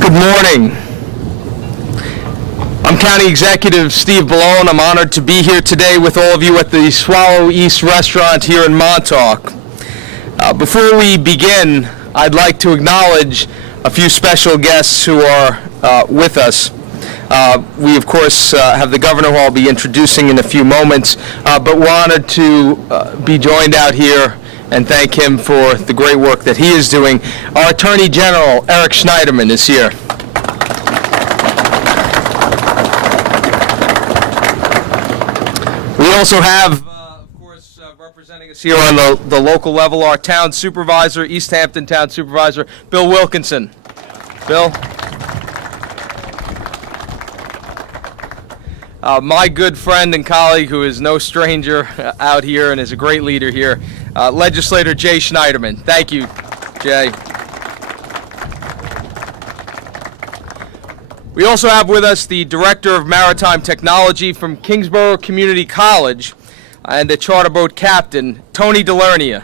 Good morning. I'm County Executive Steve Ballone. I'm honored to be here today with all of you at the Swallow East restaurant here in Montauk. Before we begin, I'd like to acknowledge a few special guests who are with us. We, of course, have the governor who I'll be introducing in a few moments, but we're honored to be joined out here and thank him for the great work that he is doing. Our Attorney General, Eric Schneiderman, is here. We also have, of course, representing us here on the local level, our town supervisor, East Hampton Town Supervisor, Bill Wilkinson. Bill? My good friend and colleague, who is no stranger out here and is a great leader here, Legislator Jay Schneiderman. Thank you, Jay. We also have with us the Director of Maritime Technology from Kingsborough Community College and a charter boat captain, Tony Delernia.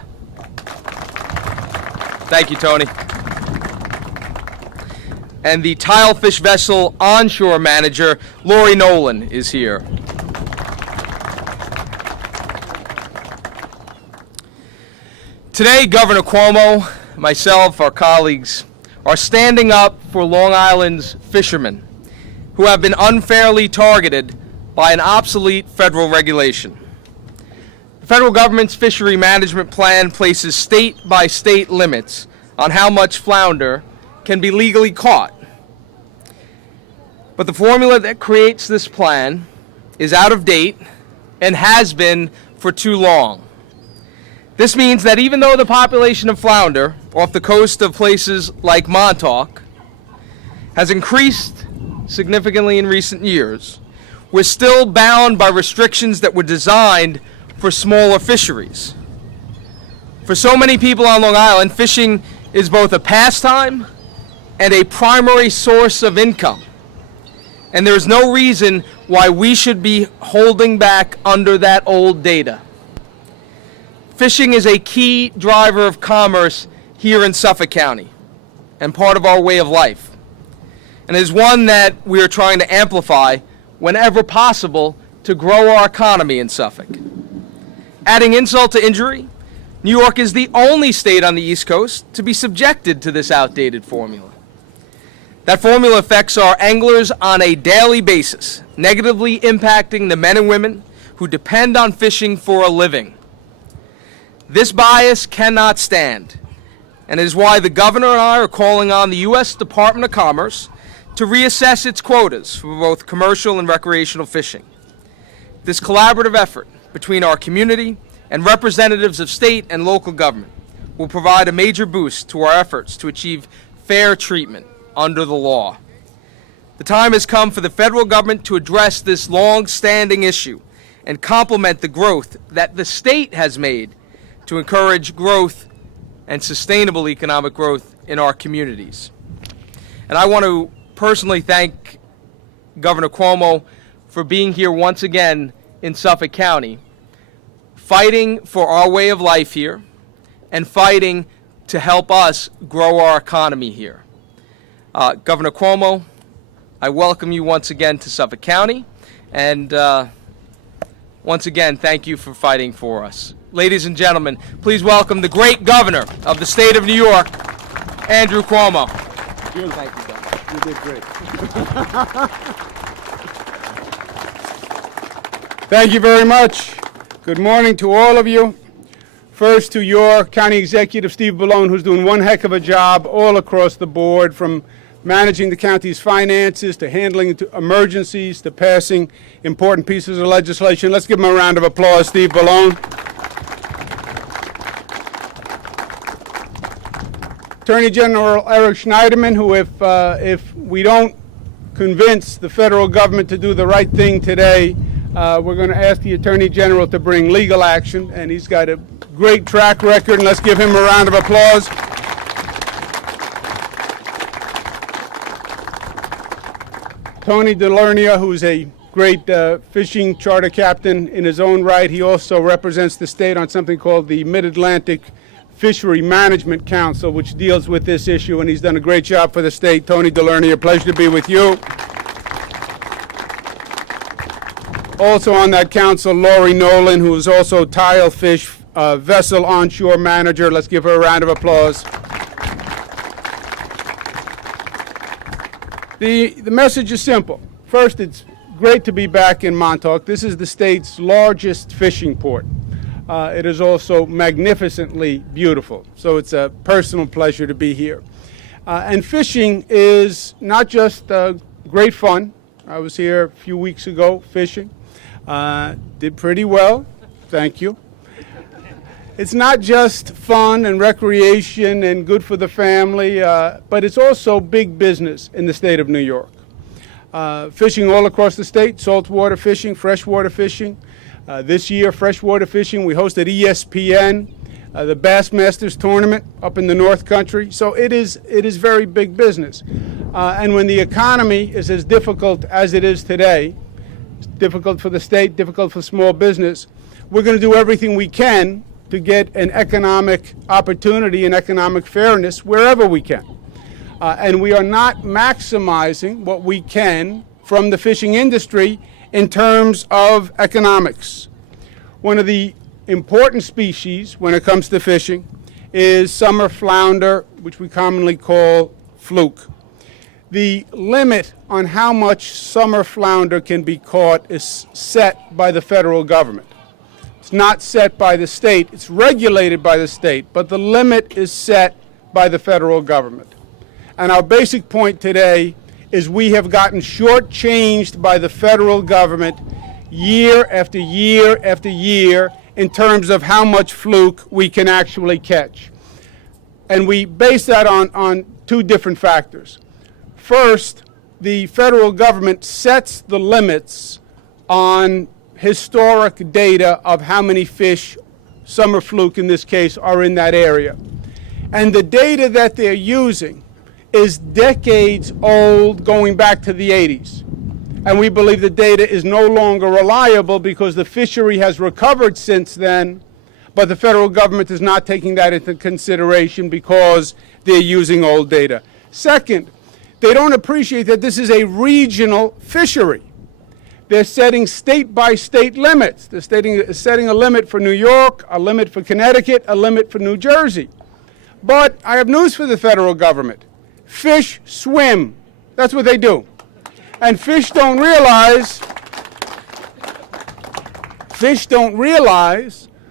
Thank you, Tony. And the Tilefish Vessel onshore manager, Lori Nolan, is here. Today, Governor Cuomo, myself, our colleagues, are standing up for Long Island's fishermen who have been unfairly targeted by an obsolete federal regulation. The federal government's fishery management plan places state-by-state limits on how much flounder can be legally caught. But the formula that creates this plan is out of date and has been for too long. This means that even though the population of flounder off the coast of places like Montauk has increased significantly in recent years, we're still bound by restrictions that were designed for smaller fisheries. For so many people on Long Island, fishing is both a pastime and a primary source of income. And there's no reason why we should be holding back under that old data. Fishing is a key driver of commerce here in Suffolk County and part of our way of life, and is one that we are trying to amplify whenever possible to grow our economy in Suffolk. Adding insult to injury, New York is the only state on the East Coast to be subjected to this outdated formula. That formula affects our anglers on a daily basis, negatively impacting the men and women who depend on fishing for a living. This bias cannot stand, and it is why the governor and I are calling on the U.S. Department of Commerce to reassess its quotas for both commercial and recreational fishing. This collaborative effort between our community and representatives of state and local government will provide a major boost to our efforts to achieve fair treatment under the law. The time has come for the federal government to address this long-standing issue and complement the growth that the state has made to encourage growth and sustainable economic growth in our communities. And I want to personally thank Governor Cuomo for being here once again in Suffolk County, fighting for our way of life here and fighting to help us grow our economy here. Governor Cuomo, I welcome you once again to Suffolk County, and once again, thank you for fighting for us. Ladies and gentlemen, please welcome the great governor of the state of New York, Andrew Cuomo. Thank you, Governor. You did great. Thank you very much. Good morning to all of you. First, to your County Executive, Steve Ballone, who's doing one heck of a job all across the board, from managing the county's finances to handling emergencies to passing important pieces of legislation. Let's give him a round of applause, Steve Ballone. Attorney General Eric Schneiderman, who if we don't convince the federal government to do the right thing today, we're going to ask the Attorney General to bring legal action, and he's got a great track record, and let's give him a round of applause. Tony DeLernia, who's a great fishing charter captain in his own right. He also represents the state on something called the Mid-Atlantic Fishery Management Council, which deals with this issue, and he's done a great job for the state. Tony DeLernia, a pleasure to be with you. Also on that council, Lori Nolan, who is also Tilefish vessel onshore manager. Let's give her a round of applause. The message is simple. First, it's great to be back in Montauk. This is the state's largest fishing port. It is also magnificently beautiful, so it's a personal pleasure to be here. And fishing is not just great fun. I was here a few weeks ago fishing. Did pretty well, thank you. It's not just fun and recreation and good for the family, but it's also big business in the state of New York. Fishing all across the state, saltwater fishing, freshwater fishing. This year, freshwater fishing, we hosted ESPN, the Bassmasters tournament up in the North Country. So it is very big business. And when the economy is as difficult as it is today, difficult for the state, difficult for small business, we're going to do everything we can to get an economic opportunity and economic fairness wherever we can. And we are not maximizing what we can from the fishing industry in terms of economics. One of the important species when it comes to fishing is summer flounder, which we commonly call fluke. The limit on how much summer flounder can be caught is set by the federal government. It's not set by the state. It's regulated by the state, but the limit is set by the federal government. And our basic point today is we have gotten shortchanged by the federal government year after year after year in terms of how much fluke we can actually catch. And we base that on two different factors. First, the federal government sets the limits on historic data of how many fish, summer fluke in this case, are in that area. And the data that they're using is decades old, going back to the 80s. And we believe the data is no longer reliable because the fishery has recovered since then, but the federal government is not taking that into consideration because they're using old data. Second, they don't appreciate that this is a regional fishery. They're setting state-by-state limits. They're setting a limit for New York, a limit for Connecticut, a limit for New Jersey. But I have news for the federal government. Fish swim. That's what they do. And fish don't realize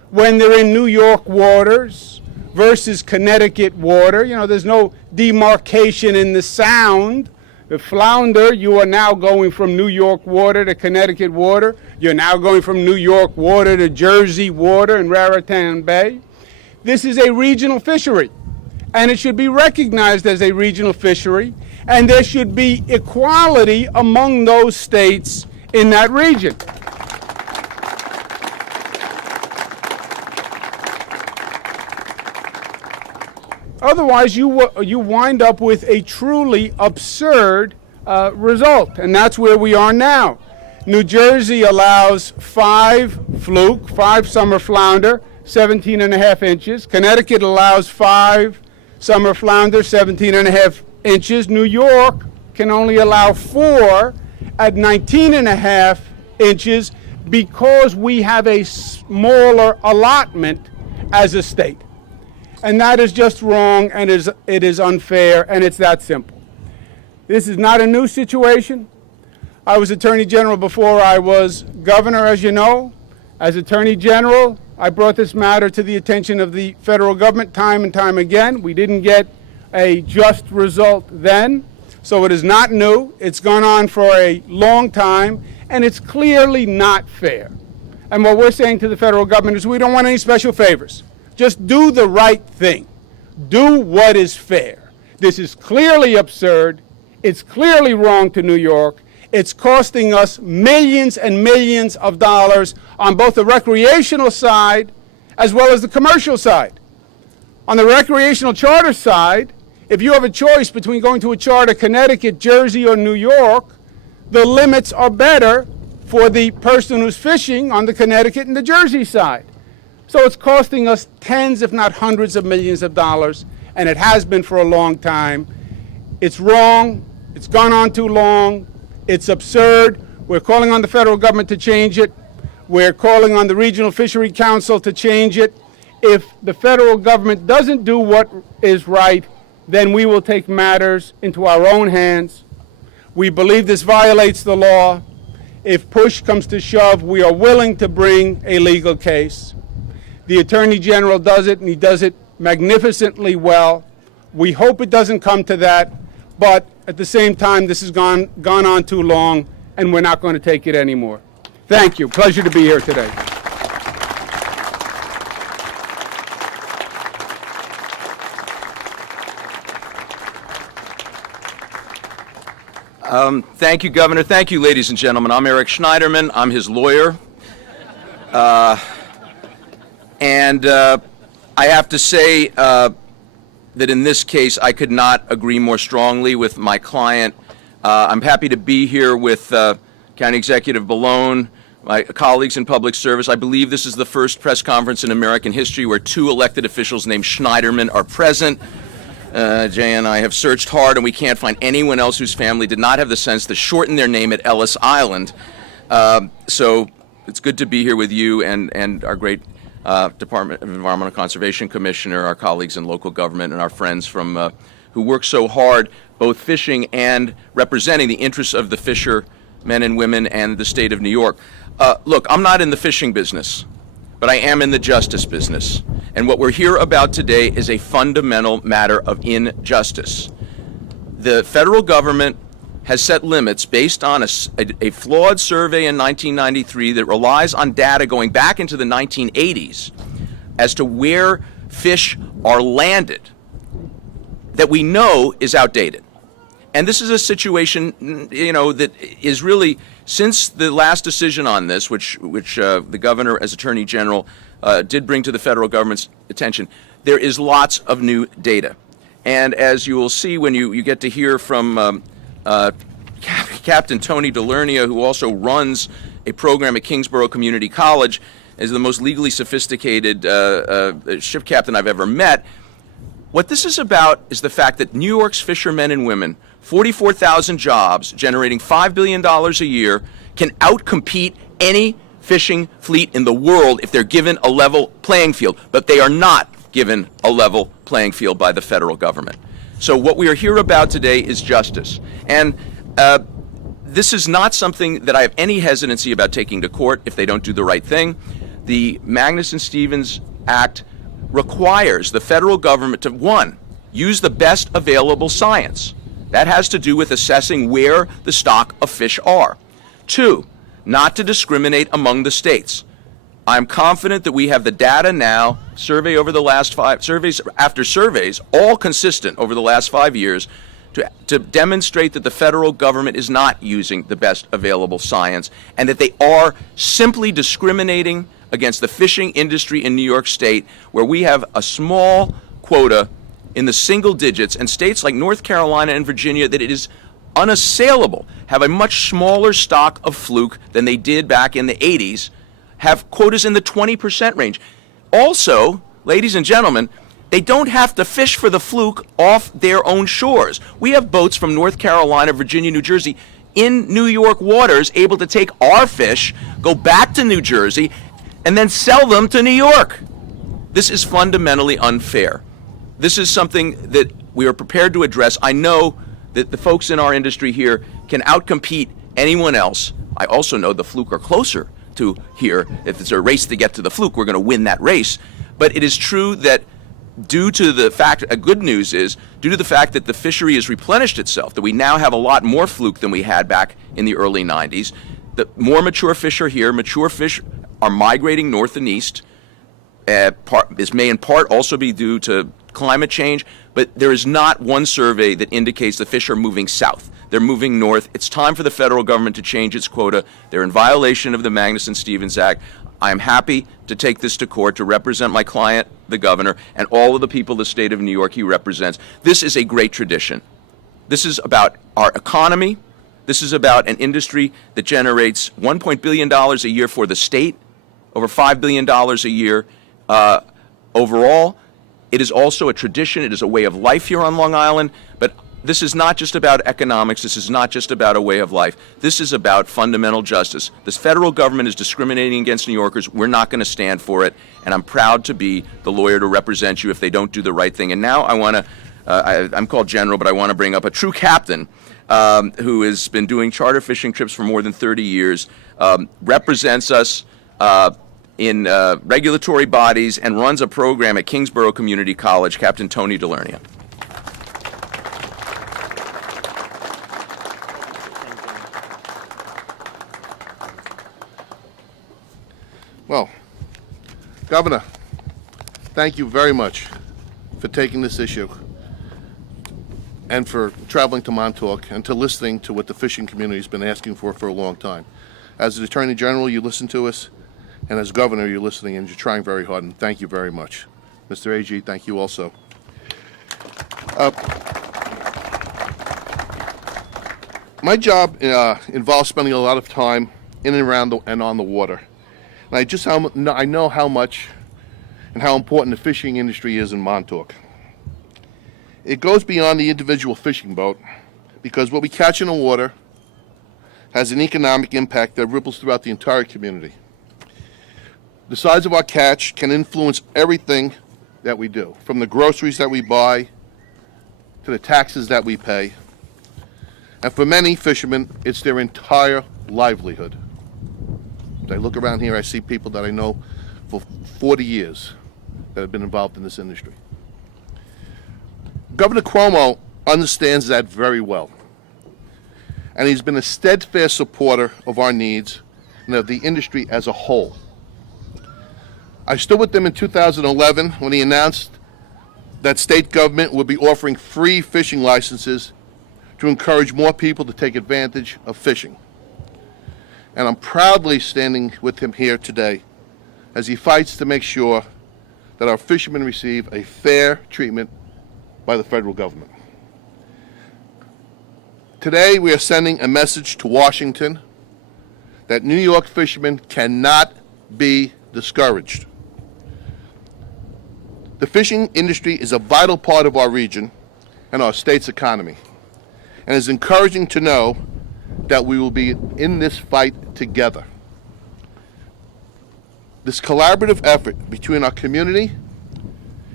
when they're in New York waters versus Connecticut water. You know, there's no demarcation in the sound. The flounder, you are now going from New York water to Connecticut water. You're now going from New York water to Jersey water in Raritan Bay. This is a regional fishery, and it should be recognized as a regional fishery, and there should be equality among those states in that region. Otherwise, you wind up with a truly absurd result, and that's where we are now. New Jersey allows 5 fluke, 5 summer flounder, 17.5 inches. Connecticut allows 5 summer flounder, 17.5 inches. New York can only allow 4 at 19.5 inches because we have a smaller allotment as a state. And that is just wrong, and it is unfair, and it's that simple. This is not a new situation. I was Attorney General before I was governor, as you know. As Attorney General, I brought this matter to the attention of the federal government time and time again. We didn't get a just result then, so it is not new. It's gone on for a long time, and it's clearly not fair. And what we're saying to the federal government is we don't want any special favors. Just do the right thing. Do what is fair. This is clearly absurd. It's clearly wrong to New York. It's costing us millions and millions of dollars on both the recreational side as well as the commercial side. On the recreational charter side, if you have a choice between going to a charter Connecticut, Jersey, or New York, the limits are better for the person who's fishing on the Connecticut and the Jersey side. So it's costing us tens, if not hundreds of millions of dollars, and it has been for a long time. It's wrong. It's gone on too long. It's absurd. We're calling on the federal government to change it. We're calling on the Regional Fishery Council to change it. If the federal government doesn't do what is right, then we will take matters into our own hands. We believe this violates the law. If push comes to shove, we are willing to bring a legal case. The Attorney General does it, and he does it magnificently well. We hope it doesn't come to that, but at the same time, this has gone on too long, and we're not going to take it anymore. Thank you. Pleasure to be here today. Thank you, Governor. Thank you, ladies and gentlemen. I'm Eric Schneiderman. I'm his lawyer. And I have to say that in this case, I could not agree more strongly with my client. I'm happy to be here with County Executive Bellone, my colleagues in public service. I believe this is the first press conference in American history where two elected officials named Schneiderman are present. Jay and I have searched hard, and we can't find anyone else whose family did not have the sense to shorten their name at Ellis Island. So it's good to be here with you and our great Department of Environmental Conservation Commissioner, our colleagues in local government, and our friends from who work so hard, both fishing and representing the interests of the fishermen and women and the state of New York. Look, I'm not in the fishing business, but I am in the justice business. And what we're here about today is a fundamental matter of injustice. The federal government has set limits based on a flawed survey in 1993 that relies on data going back into the 1980s as to where fish are landed that we know is outdated. And this is a situation, you know, that is really, since the last decision on this, which the governor as Attorney General did bring to the federal government's attention, there is lots of new data. And as you will see when you get to hear from Captain Tony Delernia, who also runs a program at Kingsborough Community College, is the most legally sophisticated ship captain I've ever met. What this is about is the fact that New York's fishermen and women, 44,000 jobs, generating $5 billion a year, can outcompete any fishing fleet in the world if they're given a level playing field. But they are not given a level playing field by the federal government. So what we are here about today is justice. And this is not something that I have any hesitancy about taking to court if they don't do the right thing. The Magnuson-Stevens Act requires the federal government to, one, use the best available science. That has to do with assessing where the stock of fish are. Two, not to discriminate among the states. I'm confident that we have the data now, surveys after surveys, all consistent over the last 5 years, to demonstrate that the federal government is not using the best available science and that they are simply discriminating against the fishing industry in New York State, where we have a small quota in the single digits, and states like North Carolina and Virginia that it is unassailable, have a much smaller stock of fluke than they did back in the 80s, have quotas in the 20% range. Also, ladies and gentlemen, they don't have to fish for the fluke off their own shores. We have boats from North Carolina, Virginia, New Jersey in New York waters able to take our fish, go back to New Jersey, and then sell them to New York. This is fundamentally unfair. This is something that we are prepared to address. I know that the folks in our industry here can outcompete anyone else. I also know the fluke are closer to here. If it's a race to get to the fluke, we're going to win that race. But it is true that due to the fact, good news is, due to the fact that the fishery has replenished itself, that we now have a lot more fluke than we had back in the early 90s, the more mature fish are here. Mature fish are migrating north and east. This may in part also be due to climate change, but there is not one survey that indicates the fish are moving south. They're moving north. It's time for the federal government to change its quota. They're in violation of the Magnuson-Stevens Act. I am happy to take this to court to represent my client, the governor, and all of the people of the state of New York he represents. This is a great tradition. This is about our economy. This is about an industry that generates $1 billion a year for the state, over $5 billion a year overall. It is also a tradition. It is a way of life here on Long Island. But this is not just about economics. This is not just about a way of life. This is about fundamental justice. This federal government is discriminating against New Yorkers. We're not going to stand for it. And I'm proud to be the lawyer to represent you if they don't do the right thing. And now I want to, I'm called General, but I want to bring up a true captain who has been doing charter fishing trips for more than 30 years, represents us in regulatory bodies, and runs a program at Kingsborough Community College, Captain Tony Delernia. Well, Governor, thank you very much for taking this issue and for traveling to Montauk and to listening to what the fishing community has been asking for a long time. As the Attorney General, you listen to us, and as Governor, you're listening and you're trying very hard, and thank you very much. Mr. AG, thank you also. My job involves spending a lot of time in and around and on the water. And I know how much and how important the fishing industry is in Montauk. It goes beyond the individual fishing boat, because what we catch in the water has an economic impact that ripples throughout the entire community. The size of our catch can influence everything that we do, from the groceries that we buy to the taxes that we pay. And for many fishermen, it's their entire livelihood. I look around here, I see people that I know for 40 years that have been involved in this industry. Governor Cuomo understands that very well. And he's been a steadfast supporter of our needs and of the industry as a whole. I stood with him in 2011 when he announced that state government would be offering free fishing licenses to encourage more people to take advantage of fishing. And I'm proudly standing with him here today as he fights to make sure that our fishermen receive a fair treatment by the federal government. Today we are sending a message to Washington that New York fishermen cannot be discouraged. The fishing industry is a vital part of our region and our state's economy, and it's encouraging to know that we will be in this fight together. This collaborative effort between our community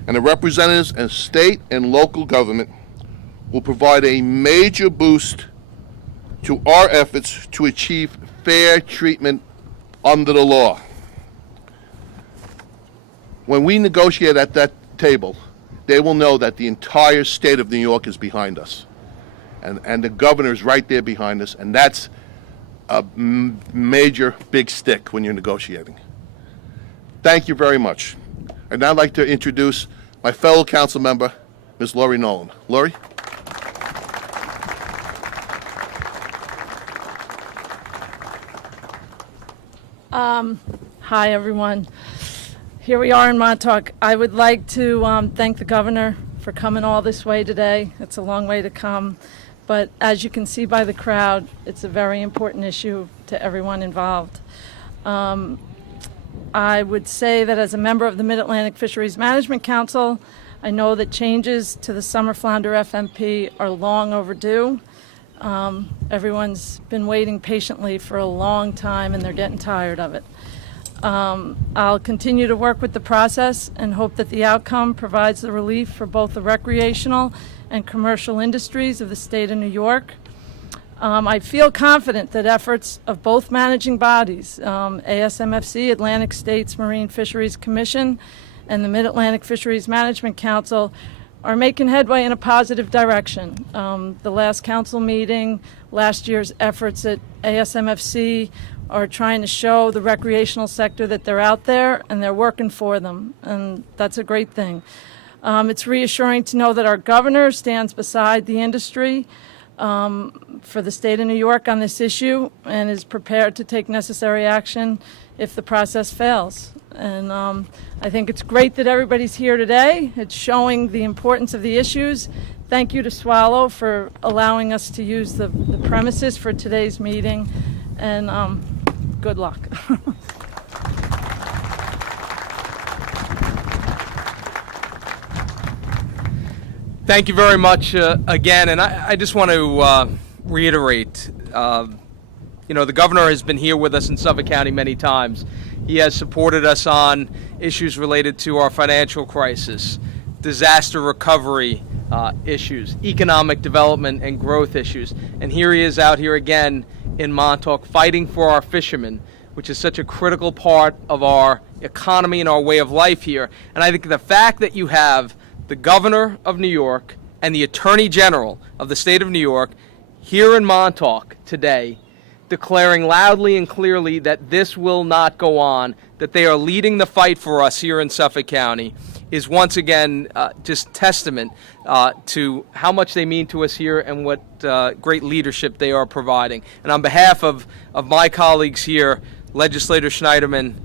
and the representatives and state and local government will provide a major boost to our efforts to achieve fair treatment under the law. When we negotiate at that table, they will know that the entire state of New York is behind us. And the governor is right there behind us, and that's a major big stick when you're negotiating. Thank you very much. I'd now like to introduce my fellow council member, Ms. Lori Nolan. Lori? Hi, everyone. Here we are in Montauk. I would like to thank the governor for coming all this way today. It's a long way to come. But as you can see by the crowd, it's a very important issue to everyone involved. I would say that as a member of the Mid-Atlantic Fisheries Management Council, I know that changes to the summer flounder FMP are long overdue. Everyone's been waiting patiently for a long time, and they're getting tired of it. I'll continue to work with the process and hope that the outcome provides the relief for both the recreational and commercial industries of the state of New York. I feel confident that efforts of both managing bodies, ASMFC, Atlantic States Marine Fisheries Commission, and the Mid-Atlantic Fisheries Management Council are making headway in a positive direction. The last council meeting, last year's efforts at ASMFC are trying to show the recreational sector that they're out there and they're working for them, and that's a great thing. It's reassuring to know that our governor stands beside the industry for the state of New York on this issue and is prepared to take necessary action if the process fails. And I think it's great that everybody's here today. It's showing the importance of the issues. Thank you to Swallow for allowing us to use the premises for today's meeting, and good luck. Thank you very much again, and I just want to reiterate, the governor has been here with us in Suffolk County many times. He has supported us on issues related to our financial crisis, disaster recovery issues, economic development and growth issues. And here he is out here again in Montauk fighting for our fishermen, which is such a critical part of our economy and our way of life here. And I think the fact that you have the governor of New York and the attorney general of the state of New York here in Montauk today declaring loudly and clearly that this will not go on, that they are leading the fight for us here in Suffolk County, is once again just testament to how much they mean to us here and what great leadership they are providing. And on behalf of my colleagues here, Legislator Schneiderman,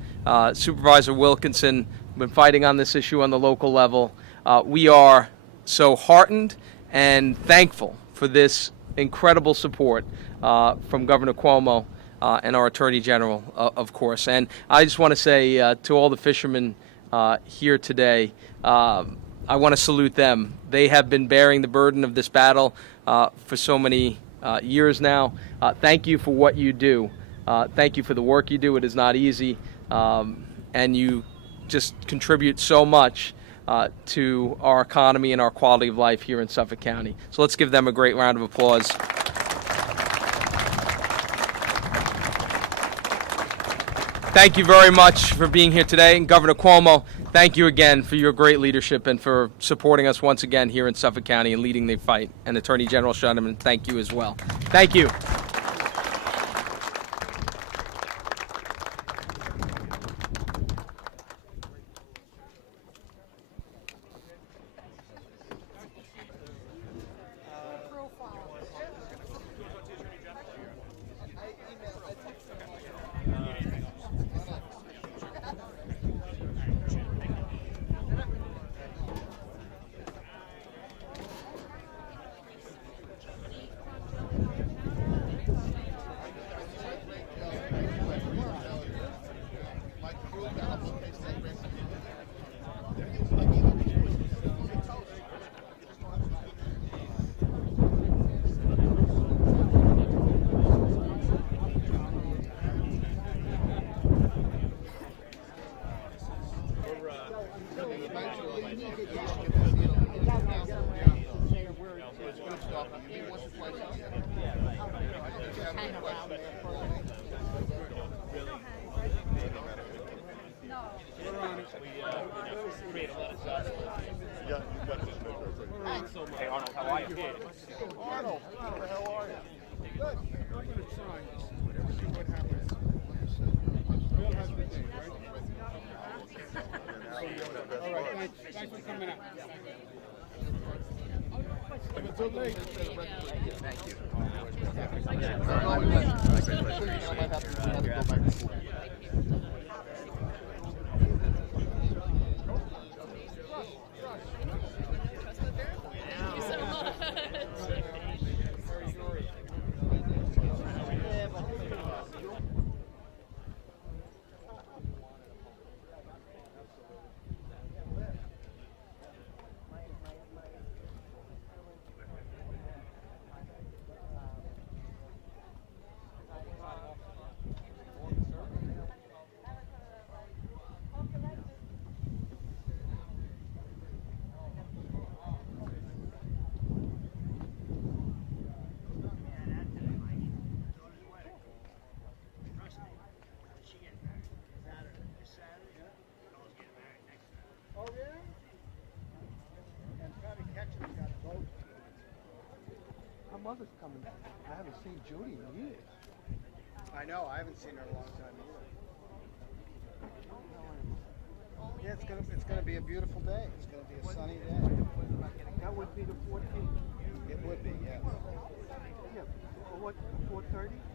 Supervisor Wilkinson, been fighting on this issue on the local level. We are so heartened and thankful for this incredible support from Governor Cuomo and our Attorney General, of course. And I just want to say to all the fishermen here today, I want to salute them. They have been bearing the burden of this battle for so many years now. Thank you for what you do. Thank you for the work you do. It is not easy, and you just contribute so much to our economy and our quality of life here in Suffolk County. So let's give them a great round of applause. Thank you very much for being here today. And Governor Cuomo, thank you again for your great leadership and for supporting us once again here in Suffolk County and leading the fight. And Attorney General Schneiderman, thank you as well. Thank you. Mother's coming. I haven't seen Judy in years. I know. I haven't seen her in a long time either. Yeah, it's gonna be a beautiful day. It's gonna be a sunny day. 4:30?